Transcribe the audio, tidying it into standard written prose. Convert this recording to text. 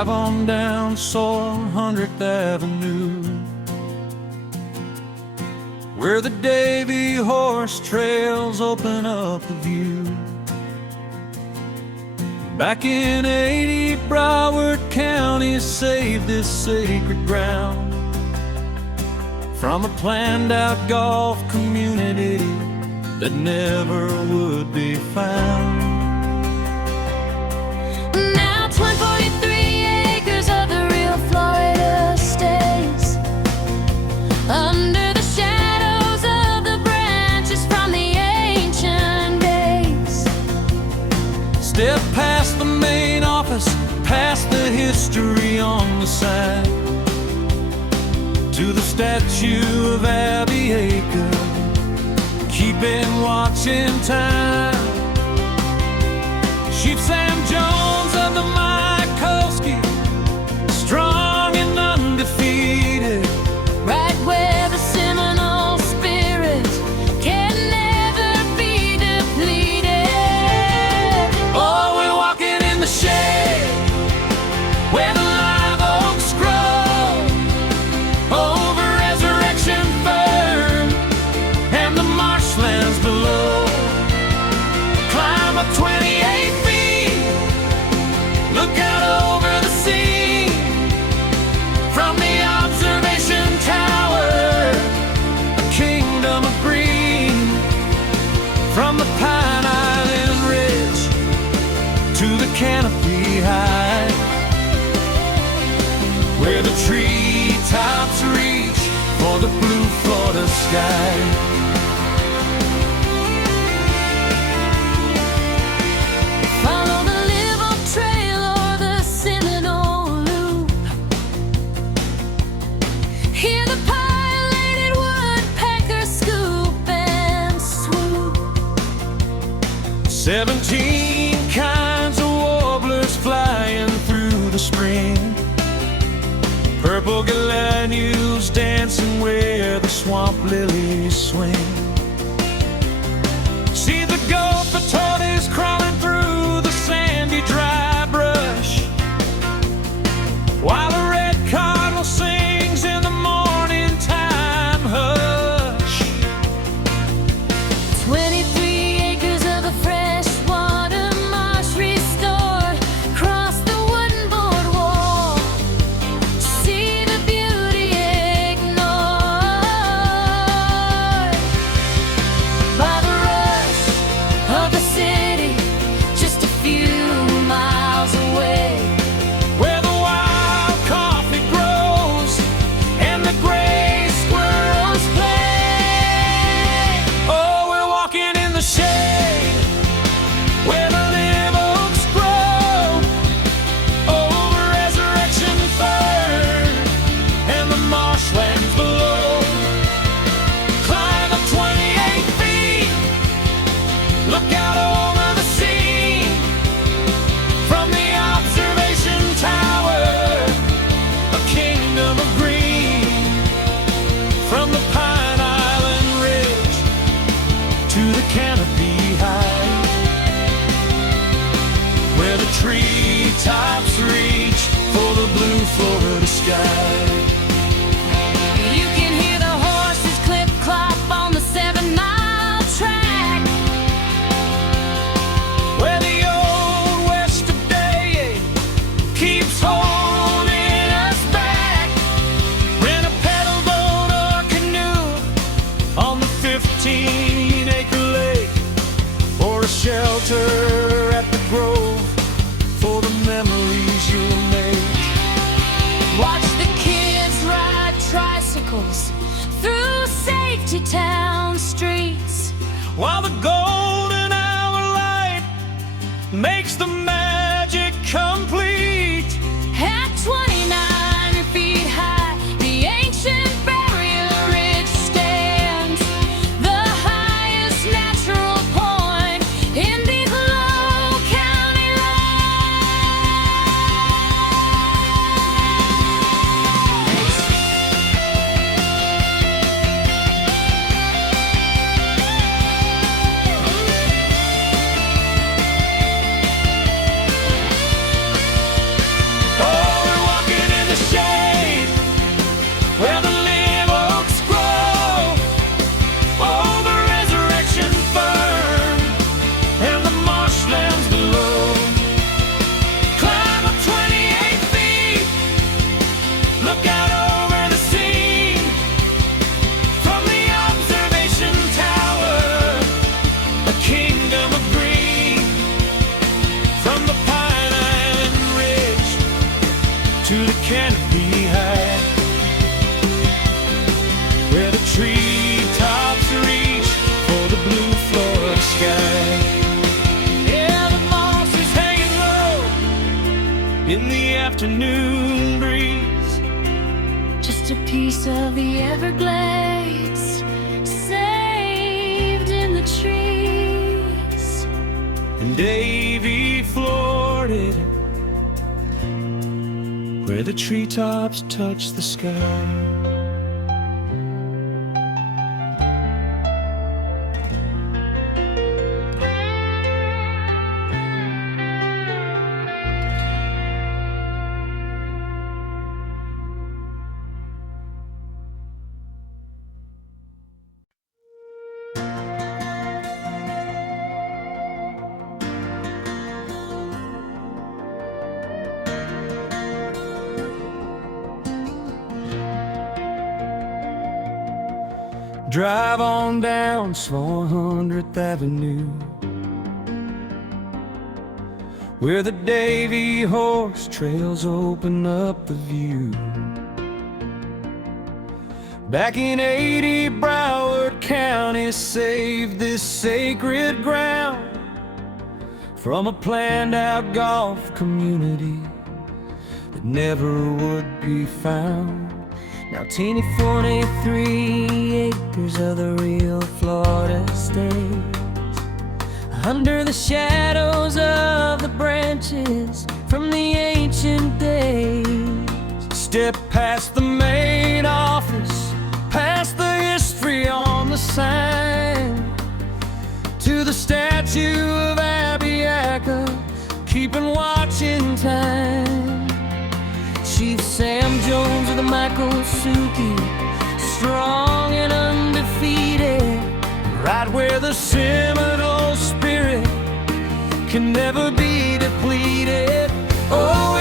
Drive on down Soil 100th Avenue, where the Davie horse trails open up the view. Back in 80, Broward County saved this sacred ground from a planned out golf community that never would be found. Now 143 acres of the real Florida stays under the shadows of the branches from the ancient days. Step past the main office, past the history on the side, to the statue of Abby Acre, keeping watch in time. Chief Sam Jones of the Mikoski, strong and undefeated, Right where the Seminole spirit can never be depleted. oh, we're walking in the shade where the live oaks grow, over Resurrection Fern and the marshlands below. Climb up 28 feet, look out over the sea, from the observation tower, a kingdom of green. From the Pine Island Ridge to the canopy high, where the treetops reach for the blue Florida sky. Follow the Live Oak Trail or the Seminole Loop. Hear the pileated woodpecker scoop and swoop. 17 kinds of warblers flying through the spring, purple galanules dancing where the swamp lilies swing. See the gopher tortoise crawling through the sandy dry brush, while the red cardinal sings in the morning time hush. 23 acres of the freshwater marsh restored, cross the wooden boardwalk, see the beauty ignored by the rush of the city just a few miles away. Where the wild coffee grows and the gray squirrels play. Oh, we're walking in the shade where the live oaks grow, over Resurrection Fern and the marshlands below. Climb up 28 feet, look out over the sea, from the observation tower, a kingdom of green. From the Pine Island Ridge to the canopy high, where the treetops reach for the blue Florida sky. You can hear the horses clip-clop on the 7-mile track, Where the old west of day keeps holding us back. Rent a pedal boat or canoe on the 15-acre lake, or a shelter at the grove for the memories you'll make. watch the kids ride tricycles through safety town streets. While the golden hour light makes the magic complete. At 29 feet high, the ancient barrier ridge stands, the highest natural point in these low county lines. Look out over the scene from the observation tower, a kingdom of green. From the Pine Island Ridge to the canopy high, where the treetops reach for the blue Florida sky. Yeah, the moss is hanging low in the afternoon breeze, Just a piece of the Everglades saved in the trees. in Davie, Florida, where the treetops touch the sky. Drive on down 400th Avenue, where the Davie horse trails open up the view. Back in '80, Broward County saved this sacred ground from a planned out golf community that never would be found. Now teeny 43 acres of the real Florida stays under the shadows of the branches from the ancient days. Step past the main office, past the history on the sign, to the statue of Abiaka, keeping watch in time. Chief Sam Jones of the Miccosukee, strong and undefeated, right where the Seminole spirit can never be depleted. Oh,